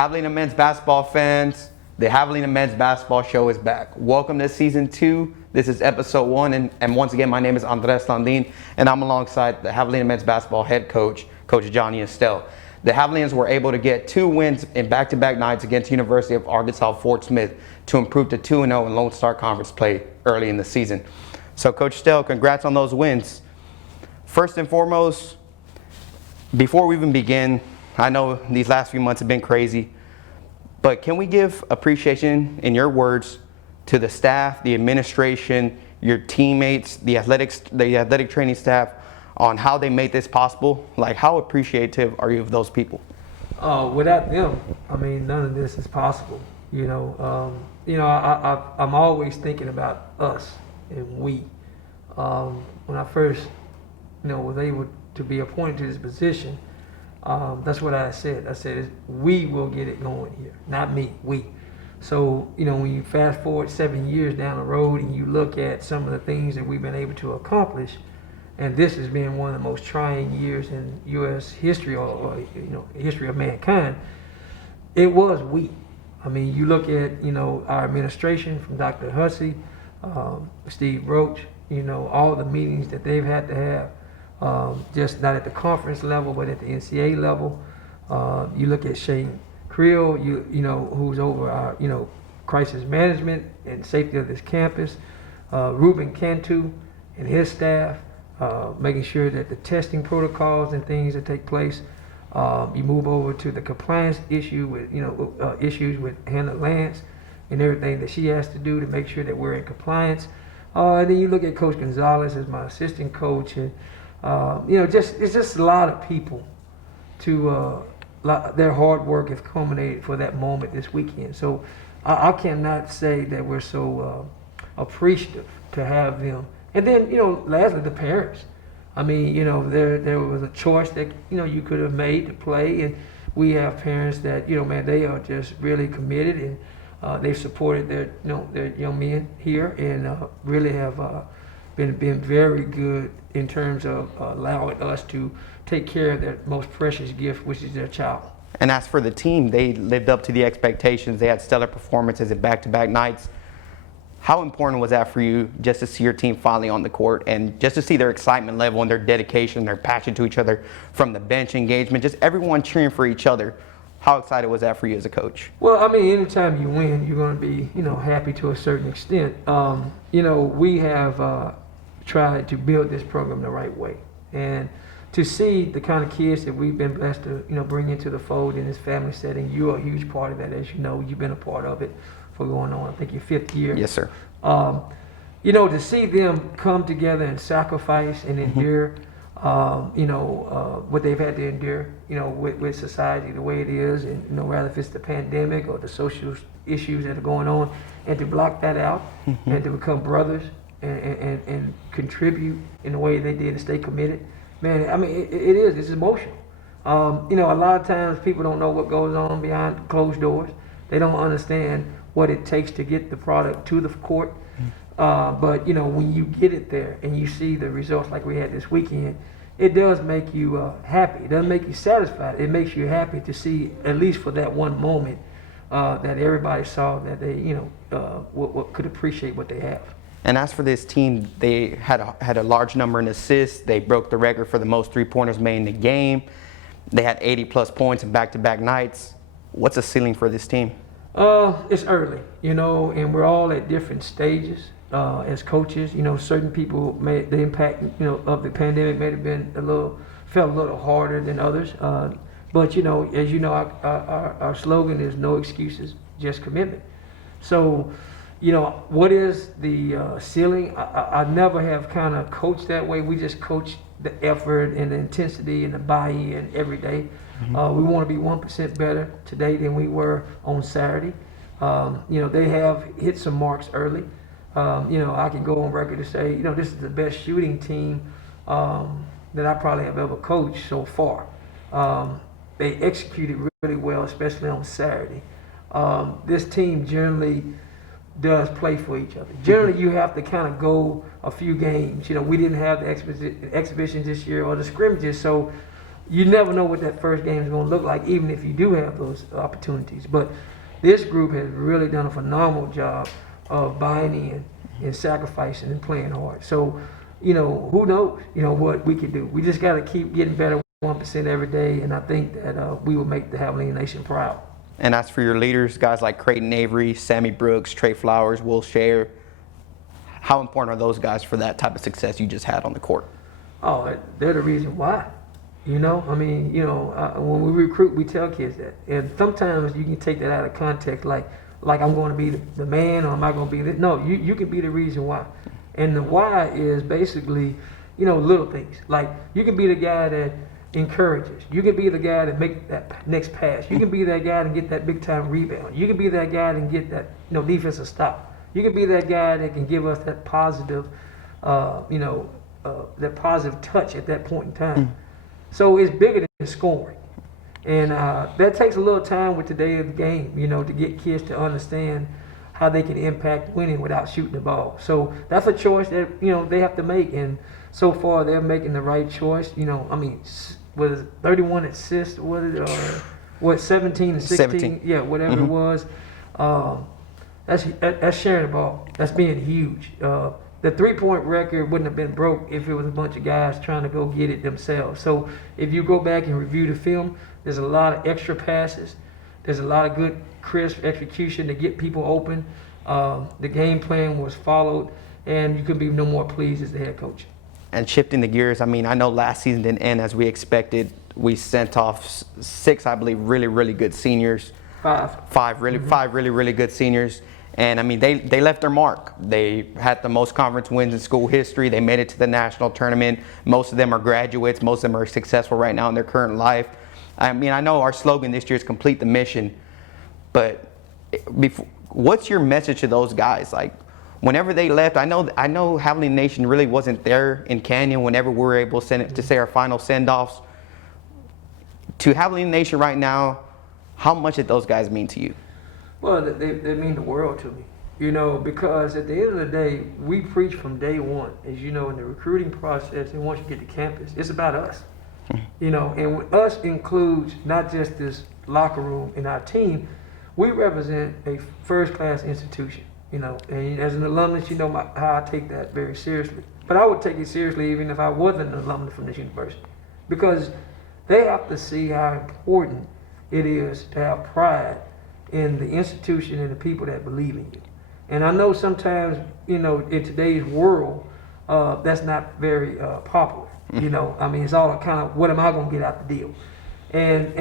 Javelina men's basketball fans, the Javelina men's basketball show is back. Welcome to season 2. This is episode 1, and once again, my name is Landin, and I'm alongside the Javelina men's basketball head coach, Coach Johnny Estelle. The Javelinas were able to get 2 wins in back-to-back nights against University of Arkansas Fort Smith to improve to 2-0 in Lone Star Conference play early in the season. So, Coach Estelle, congrats on those wins. First and foremost, before we even begin, I know these last few months have been crazy, but can we give appreciation in your words to the staff, the administration, your teammates, the athletic training staff on how they made this possible? Like, how appreciative are you of those people? Without them, I mean, none of this is possible. I'm always thinking about us and we. When I first, was able to be appointed to this position, that's what I said. I said, we will get it going here, not me, we. So, when you fast forward 7 years down the road and you look at some of the things that we've been able to accomplish, and this has been one of the most trying years in U.S. history or history of mankind, it was we. I mean, you look at, our administration from Dr. Hussey, Steve Roach, all the meetings that they've had to have, just not at the conference level, but at the NCAA level. You look at Shane Creel, who's over our, crisis management and safety of this campus. Ruben Cantu and his staff, making sure that the testing protocols and things that take place. You move over to the compliance issue with, issues with Hannah Lance and everything that she has to do to make sure that we're in compliance. And then you look at Coach Gonzalez as my assistant coach, and it's just a lot of people to their hard work has culminated for that moment this weekend. So I cannot say that we're so appreciative to have them. And then, lastly, the parents. I mean, there was a choice that, you could have made to play, and we have parents that, they are just really committed, and they've supported their young men here, and really have been very good in terms of allowing us to take care of their most precious gift, which is their child. And as for the team, they lived up to the expectations. They had stellar performances at back-to-back nights. How important was that for you, just to see your team finally on the court and just to see their excitement level and their dedication, their passion to each other from the bench engagement, just everyone cheering for each other? How excited was that for you as a coach? Well, I mean, anytime you win, you're going to be, happy to a certain extent. We have tried to build this program the right way. And to see the kind of kids that we've been blessed to, bring into the fold in this family setting, you are a huge part of that. As you know, you've been a part of it for going on, I think, your 5th year. Yes, sir. To see them come together and sacrifice and endure, what they've had to endure, with society the way it is, and rather if it's the pandemic or the social issues that are going on, and to block that out and to become brothers and contribute in the way they did and stay committed. Man, I mean, it's emotional. A lot of times people don't know what goes on behind closed doors. They don't understand what it takes to get the product to the court. But when you get it there and you see the results like we had this weekend, it does make you happy. It doesn't make you satisfied. It makes you happy to see, at least for that one moment, that everybody saw that they, what could appreciate what they have. And as for this team, they had a large number in assists. They broke the record for the most 3-pointers made in the game. They had 80-plus points in back-to-back nights. What's the ceiling for this team? It's early, and we're all at different stages as coaches. Certain people the impact, of the pandemic may have been felt a little harder than others. But as you know, our slogan is no excuses, just commitment. So, what is the ceiling? I never have kind of coached that way. We just coach the effort and the intensity and the buy-in every day. We want to be 1% better today than we were on Saturday. They have hit some marks early. I can go on record to say, this is the best shooting team that I probably have ever coached so far. They executed really well, especially on Saturday. This team generally does play for each other. Generally, you have to kind of go a few games. We didn't have the exhibitions this year or the scrimmages, so you never know what that first game is going to look like, even if you do have those opportunities. But this group has really done a phenomenal job of buying in and sacrificing and playing hard. So, you know, who knows, you know, what we can do. We just got to keep getting better 1% every day, and I think that we will make the Javelina Nation proud. And as for your leaders, guys like Creighton Avery, Sammy Brooks, Trey Flowers, Will Chayer, how important are those guys for that type of success you just had on the court? Oh, they're the reason why. You know, I mean, you know, when we recruit, we tell kids that. And sometimes you can take that out of context, like I'm going to be the man, or am I going to be this? No, you can be the reason why. And the why is basically, you know, little things. Like, you can be the guy that encourages. You can be the guy that make that next pass. You can be that guy that get that big time rebound. You can be that guy that get that, you know, defensive stop. You can be that guy that can give us that positive, that positive touch at that point in time. So it's bigger than scoring. And that takes a little time with today's game, you know, to get kids to understand how they can impact winning without shooting the ball. So that's a choice that, you know, they have to make. And so far they're making the right choice. You know, I mean, what is it, 31 assists, 17 and 16? 17. Yeah, whatever it was. That's sharing the ball. That's being huge. The three-point record wouldn't have been broke if it was a bunch of guys trying to go get it themselves. So if you go back and review the film, there's a lot of extra passes. There's a lot of good, crisp execution to get people open. The game plan was followed, and you could be no more pleased as the head coach. And shifting the gears, I mean, I know last season didn't end as we expected. We sent off 6, I believe, really, really good seniors. Five really good seniors. And I mean, they left their mark. They had the most conference wins in school history. They made it to the national tournament. Most of them are graduates. Most of them are successful right now in their current life. I mean, I know our slogan this year is complete the mission, but what's your message to those guys? Like, whenever they left, I know Javelina Nation really wasn't there in Canyon whenever we were able to say our final send-offs. To Javelina Nation right now, how much did those guys mean to you? Well, they mean the world to me, you know, because at the end of the day, we preach from day one, as you know, in the recruiting process, and once you get to campus, it's about us, you know, and us includes not just this locker room and our team. We represent a first-class institution, you know, and as an alumnus, you know how I take that very seriously. But I would take it seriously even if I wasn't an alumnus from this university, because they have to see how important it is to have pride in the institution and the people that believe in you. And I know sometimes, you know, in today's world, that's not very popular. You know, I mean, it's all kind of, what am I going to get out the deal? And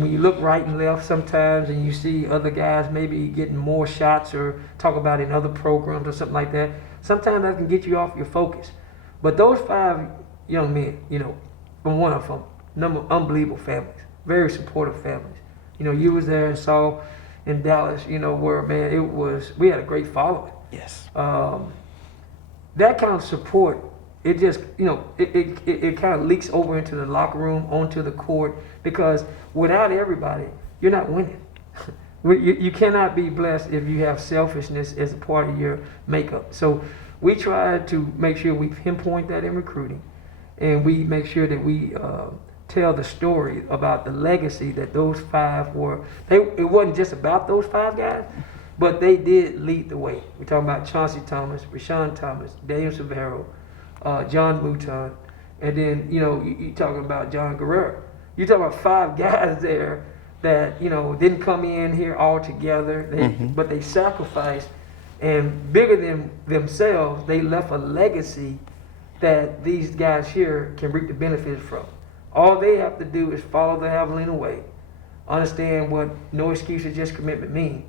when you look right and left sometimes and you see other guys maybe getting more shots or talk about in other programs or something like that, sometimes that can get you off your focus. But those 5 young men, you know, from one of them, unbelievable families, very supportive families. You know, you was there and saw in Dallas, you know, where, man, we had a great following. Yes. That kind of support, it just, you know, it kind of leaks over into the locker room, onto the court, because without everybody, you're not winning. You cannot be blessed if you have selfishness as a part of your makeup. So we try to make sure we pinpoint that in recruiting, and we make sure that we tell the story about the legacy that those 5 were. It wasn't just about those 5 guys, but they did lead the way. We're talking about Chauncey Thomas, Rashawn Thomas, Daniel Severo, John Mouton, and then, you know, you talking about John Guerrero. You're talking about 5 guys there that, you know, didn't come in here all together, but they sacrificed, and bigger than themselves, they left a legacy that these guys here can reap the benefits from. All they have to do is follow the Javelina way, understand what no excuses, just commitment mean.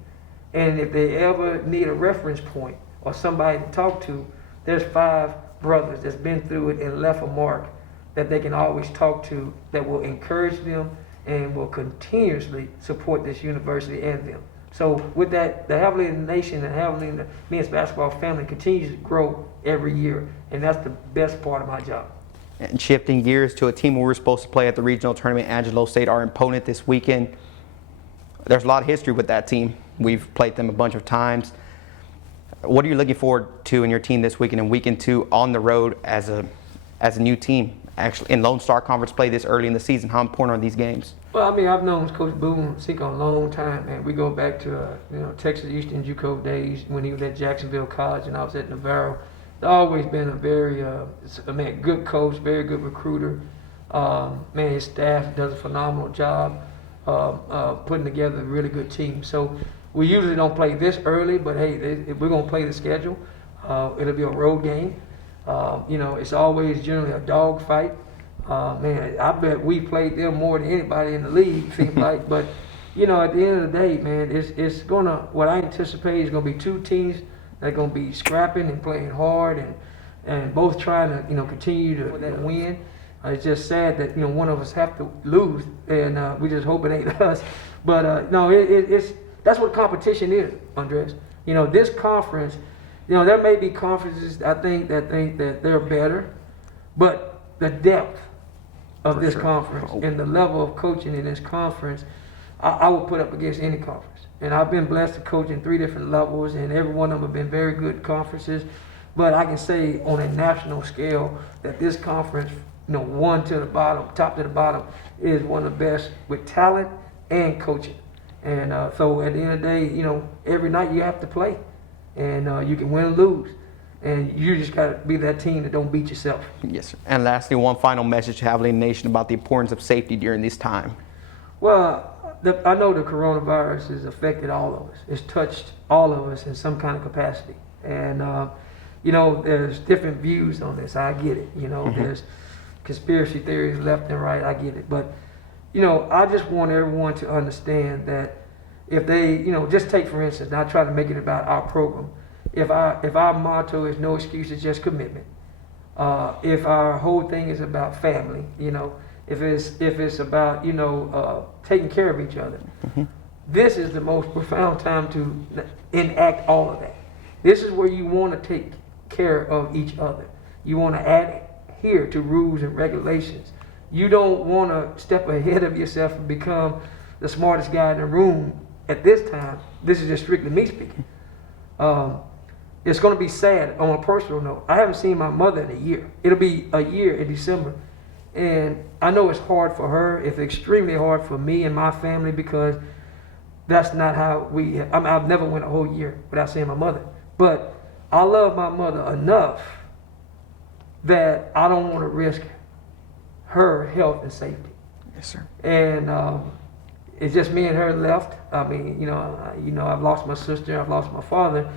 And if they ever need a reference point or somebody to talk to, there's 5 brothers that's been through it and left a mark that they can always talk to, that will encourage them and will continuously support this university and them. So with that, the Javelina Nation and Javelina men's basketball family continues to grow every year, and that's the best part of my job. And shifting gears to a team we were supposed to play at the regional tournament, Angelo State, our opponent this weekend. There's a lot of history with that team. We've played them a bunch of times. What are you looking forward to in your team this weekend in weekend 2 on the road as a new team actually in Lone Star Conference play this early in the season? How important are these games? Well, I mean, I've known Coach Boone a long time, man. We go back to Texas Eastern JUCO days when he was at Jacksonville College and I was at Navarro. He's always been a very good coach, very good recruiter. Man, his staff does a phenomenal job putting together a really good team. So we usually don't play this early, but hey, we're gonna play the schedule. It'll be a road game. It's always generally a dog fight. Man, I bet we played them more than anybody in the league, seems like. But, at the end of the day, man, what I anticipate is going to be two teams that are going to be scrapping and playing hard and both trying to, continue to win. It's just sad that, one of us have to lose, and we just hope it ain't us. But, no, that's what competition is, Andres. This conference, there may be conferences I think that they're better, but the depth of this conference and the level of coaching in this conference, I would put up against any conference. And I've been blessed to coach in 3 different levels, and every one of them have been very good conferences. But I can say on a national scale that this conference, one to the bottom, top to the bottom, is one of the best with talent and coaching. And so at the end of the day, every night you have to play, and you can win or lose. And you just got to be that team that don't beat yourself. Yes, sir. And lastly, one final message to Javelina Nation about the importance of safety during this time. Well, I know the coronavirus has affected all of us. It's touched all of us in some kind of capacity. And, there's different views on this. I get it. There's conspiracy theories left and right. I get it. But, I just want everyone to understand that if they, just take for instance, not try to make it about our program. If our motto is no excuses, just commitment. If our whole thing is about family, if it's about taking care of each other, this is the most profound time to enact all of that. This is where you want to take care of each other. You want to adhere to rules and regulations. You don't want to step ahead of yourself and become the smartest guy in the room at this time. This is just strictly me speaking. It's going to be sad on a personal note. I haven't seen my mother in a year. It'll be a year in December. And I know it's hard for her. It's extremely hard for me and my family because that's not how I've never went a whole year without seeing my mother. But I love my mother enough that I don't want to risk her health and safety. Yes, sir. And it's just me and her left. I mean, I've lost my sister. I've lost my father.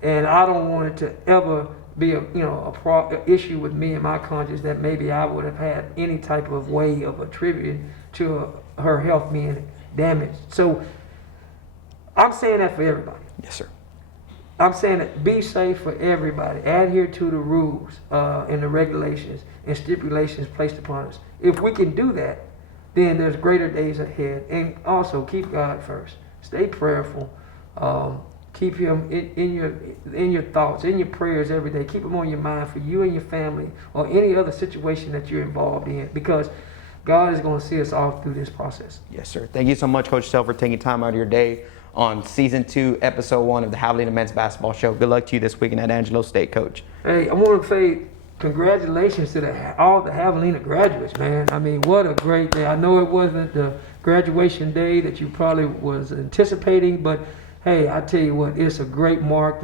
And I don't want it to ever be a issue with me and my conscience that maybe I would have had any type of way of attributing to her health being damaged. So I'm saying that for everybody. Yes, sir. I'm saying that be safe for everybody. Adhere to the rules and the regulations and stipulations placed upon us. If we can do that, then there's greater days ahead. And also keep God first. Stay prayerful. Keep him in your thoughts, in your prayers every day. Keep him on your mind for you and your family or any other situation that you're involved in, because God is going to see us all through this process. Yes, sir. Thank you so much, Coach Estelle, for taking time out of your day on Season 2, Episode 1 of the Javelina Men's Basketball Show. Good luck to you this weekend at Angelo State, Coach. Hey, I want to say congratulations to all the Javelina graduates, man. I mean, what a great day. I know it wasn't the graduation day that you probably was anticipating, but hey, I tell you what, it's a great mark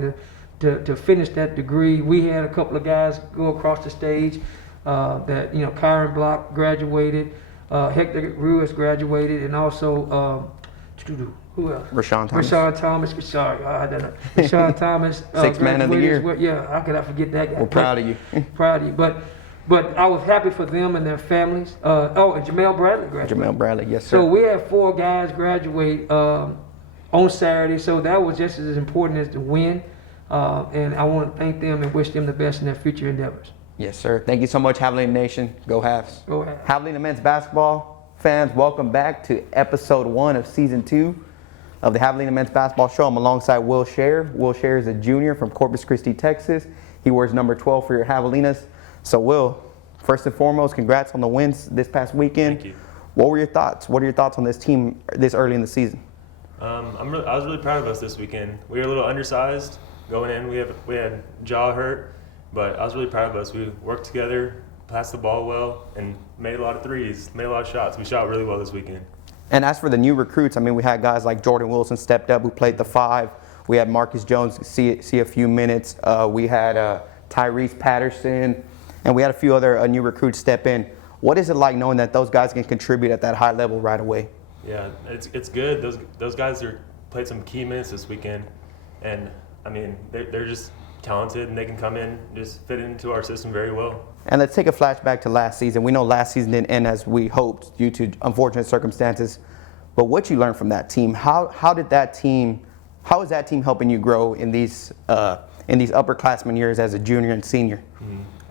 to finish that degree. We had a couple of guys go across the stage that, Kyron Block graduated, Hector Ruiz graduated, and also, who else? Rashawn Thomas. Rashawn Thomas. Sorry, I don't know. Rashawn Thomas. Sixth man of the year. Well. Yeah, how could I forget that guy? We're proud of you. Proud of you. But I was happy for them and their families. And Jamel Bradley graduated. Jamel Bradley, yes, sir. So we had 4 guys graduate on Saturday, so that was just as important as the win. And I want to thank them and wish them the best in their future endeavors. Yes, sir. Thank you so much, Javelina Nation. Go Havs. Go Havs. Javelina Men's Basketball fans, welcome back to Episode 1 of Season 2 of the Javelina Men's Basketball Show. I'm alongside Will Chayer. Will Chayer is a junior from Corpus Christi, Texas. He wears number 12 for your Javelinas. So, Will, first and foremost, congrats on the wins this past weekend. Thank you. What were your thoughts? What are your thoughts on this team this early in the season? I was really proud of us this weekend. We were a little undersized going in. We had jaw hurt, but I was really proud of us. We worked together passed the ball well, and made a lot of threes, made a lot of shots. We shot really well this weekend. And as for the new recruits, I mean, we had guys like Jordan Wilson stepped up, who played the 5. We had Marcus Jones see a few minutes. We had Tyrese Patterson, and we had a few other new recruits step in. What is it like knowing that those guys can contribute at that high level right away? Yeah, it's good. Those guys played some key minutes this weekend, and I mean they're just talented, and they can come in, just fit into our system very well. And let's take a flashback to last season. We know last season didn't end as we hoped due to unfortunate circumstances. But what you learned from that team, how is that team helping you grow in these upperclassmen years as a junior and senior?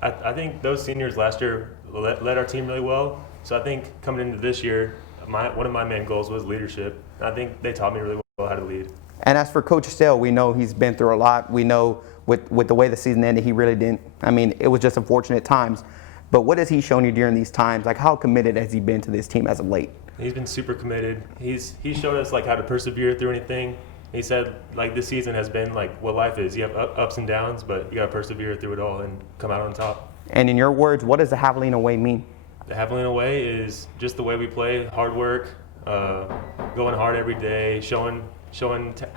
I think those seniors last year led our team really well. So I think coming into this year, one of my main goals was leadership. And I think they taught me really well how to lead. And as for Coach Estelle, we know he's been through a lot. We know with the way the season ended, he really didn't. I mean, it was just unfortunate times. But what has he shown you during these times? Like, how committed has he been to this team as of late? He's been super committed. He showed us like how to persevere through anything. He said like this season has been like what life is. You have ups and downs, but you got to persevere through it all and come out on top. And in your words, what does the Javelina way mean? The Javelina way is just the way we play, hard work, going hard every day, showing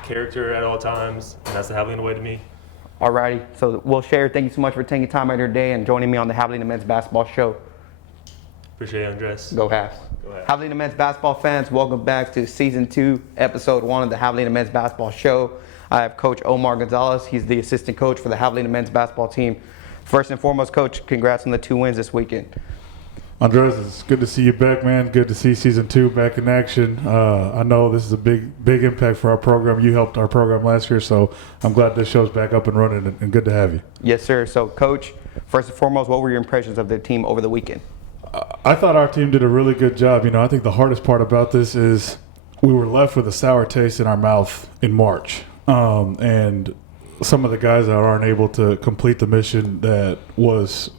character at all times, and that's the Javelina way to me. Alrighty, so Chayer, thank you so much for taking time out of your day and joining me on the Javelina Men's Basketball Show. Appreciate it, Andres. Go Javs. Go Javs. Javelina Men's Basketball fans, welcome back to Season 2, Episode 1 of the Javelina Men's Basketball Show. I have Coach Omar Gonzalez. He's the assistant coach for the Javelina Men's Basketball team. First and foremost, Coach, congrats on the 2 wins this weekend. Andres, it's good to see you back, man. Good to see Season 2 back in action. I know this is a big impact for our program. You helped our program last year, so I'm glad this show's back up and running, and good to have you. Yes, sir. So, Coach, first and foremost, what were your impressions of the team over the weekend? I thought our team did a really good job. You know, I think the hardest part about this is we were left with a sour taste in our mouth in March. And some of the guys that aren't able to complete the mission that was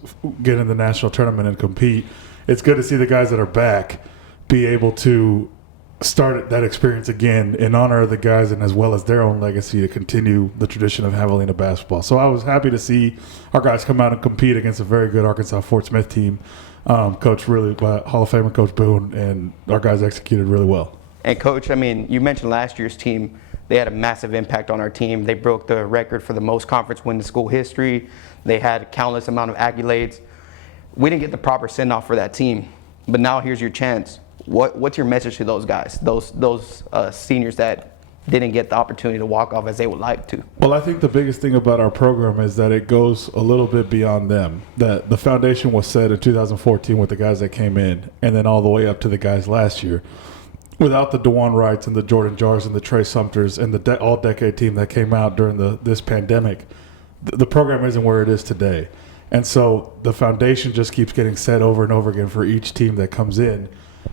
get in the national tournament and compete, it's good to see the guys that are back be able to start that experience again in honor of the guys and as well as their own legacy to continue the tradition of Javelina basketball. So I was happy to see our guys come out and compete against a very good Arkansas Fort Smith team, coached really by Hall of Famer Coach Boone, and our guys executed really well. And Coach, I mean, you mentioned last year's team. They had a massive impact on our team. They broke the record for the most conference wins in school history. They had countless amount of accolades. We didn't get the proper send-off for that team, but now here's your chance. What's your message to those guys, those seniors that didn't get the opportunity to walk off as they would like to? Well, I think the biggest thing about our program is that it goes a little bit beyond them. That the foundation was set in 2014 with the guys that came in, and then all the way up to the guys last year. Without the DeJuan Wrights and the Jordan Jars and the Trey Sumters and the all-decade team that came out during this pandemic, the program isn't where it is today. And so the foundation just keeps getting set over and over again for each team that comes in.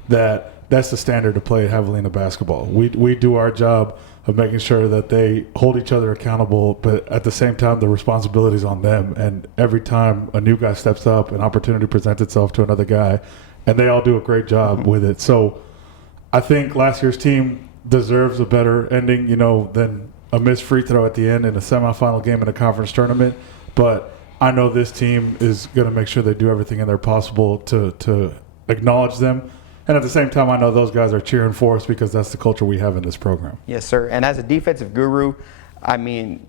That's the standard to play Javelina basketball. We do our job of making sure that they hold each other accountable, but at the same time, the responsibility is on them. And every time a new guy steps up, an opportunity presents itself to another guy, and they all do a great job with it. So I think last year's team deserves a better ending, than a missed free throw at the end in a semifinal game in a conference tournament. But I know this team is going to make sure they do everything in their possible to acknowledge them. And at the same time, I know those guys are cheering for us because that's the culture we have in this program. Yes, sir. And as a defensive guru, I mean,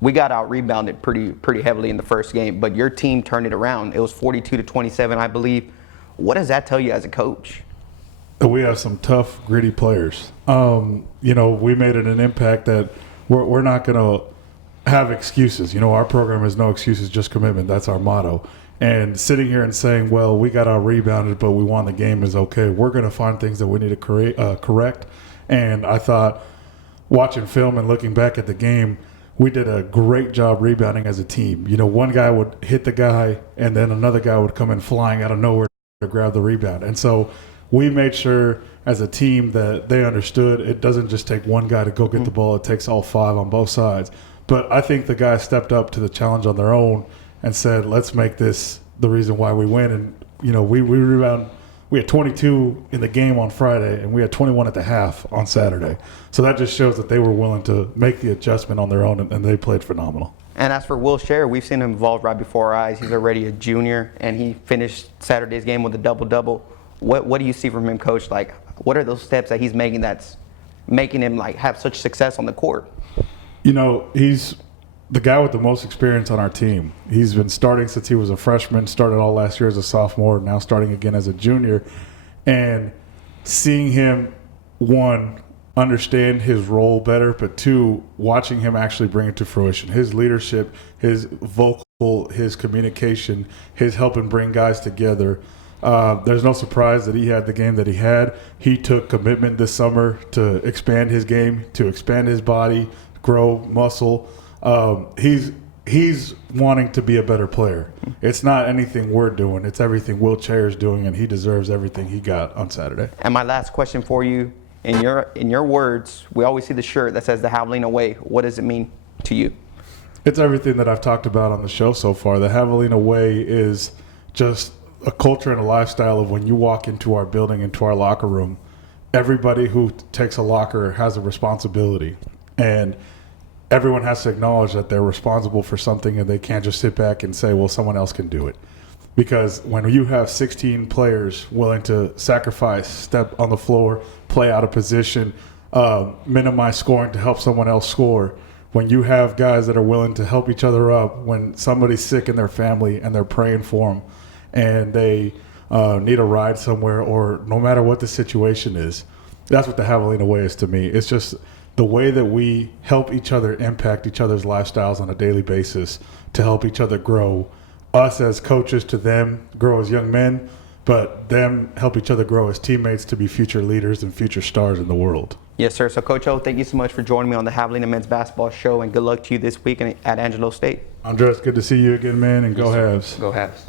we got out-rebounded pretty heavily in the first game, but your team turned it around. It was 42-27, I believe. What does that tell you as a coach? We have some tough, gritty players. We made it an impact that we're not going to have excuses. Our program is no excuses, just commitment. That's our motto. And sitting here and saying, well, we got out-rebounded, but we won the game is okay. We're going to find things that we need to correct. And I thought, watching film and looking back at the game, we did a great job rebounding as a team. One guy would hit the guy, and then another guy would come in flying out of nowhere to grab the rebound. And so we made sure as a team that they understood it doesn't just take one guy to go get the ball. It takes all 5 on both sides. But I think the guys stepped up to the challenge on their own and said, let's make this the reason why we win. And, we rebound. We had 22 in the game on Friday, and we had 21 at the half on Saturday. So that just shows that they were willing to make the adjustment on their own, and they played phenomenal. And as for Will Chayer, we've seen him involved right before our eyes. He's already a junior, and he finished Saturday's game with a double-double. What do you see from him, Coach? Like, what are those steps that he's making that's making him like have such success on the court? You know, he's the guy with the most experience on our team. He's been starting since he was a freshman, started all last year as a sophomore, now starting again as a junior. And seeing him, one, understand his role better, but two, watching him actually bring it to fruition. His leadership, his vocal, his communication, his helping bring guys together. There's no surprise that he had the game that he had. He took commitment this summer to expand his game, to expand his body, grow muscle. He's wanting to be a better player. It's not anything we're doing. It's everything Will Chayer's doing, and he deserves everything he got on Saturday. And my last question for you, in your words, we always see the shirt that says the Javelina Way. What does it mean to you? It's everything that I've talked about on the show so far. The Javelina Way is just a culture and a lifestyle of when you walk into our building, into our locker room, everybody who takes a locker has a responsibility. And everyone has to acknowledge that they're responsible for something, and they can't just sit back and say, well, someone else can do it. Because when you have 16 players willing to sacrifice, step on the floor, play out of position, minimize scoring to help someone else score, when you have guys that are willing to help each other up, when somebody's sick in their family and they're praying for them and they need a ride somewhere, or no matter what the situation is, that's what the Javelina Way is to me. It's just the way that we help each other impact each other's lifestyles on a daily basis to help each other grow. Us as coaches to them grow as young men, but them help each other grow as teammates to be future leaders and future stars in the world. Yes, sir. So, Coach O, thank you so much for joining me on the Javelina Men's Basketball Show, and good luck to you this week at Angelo State. Andres, good to see you again, man, and go Habs. Go Habs.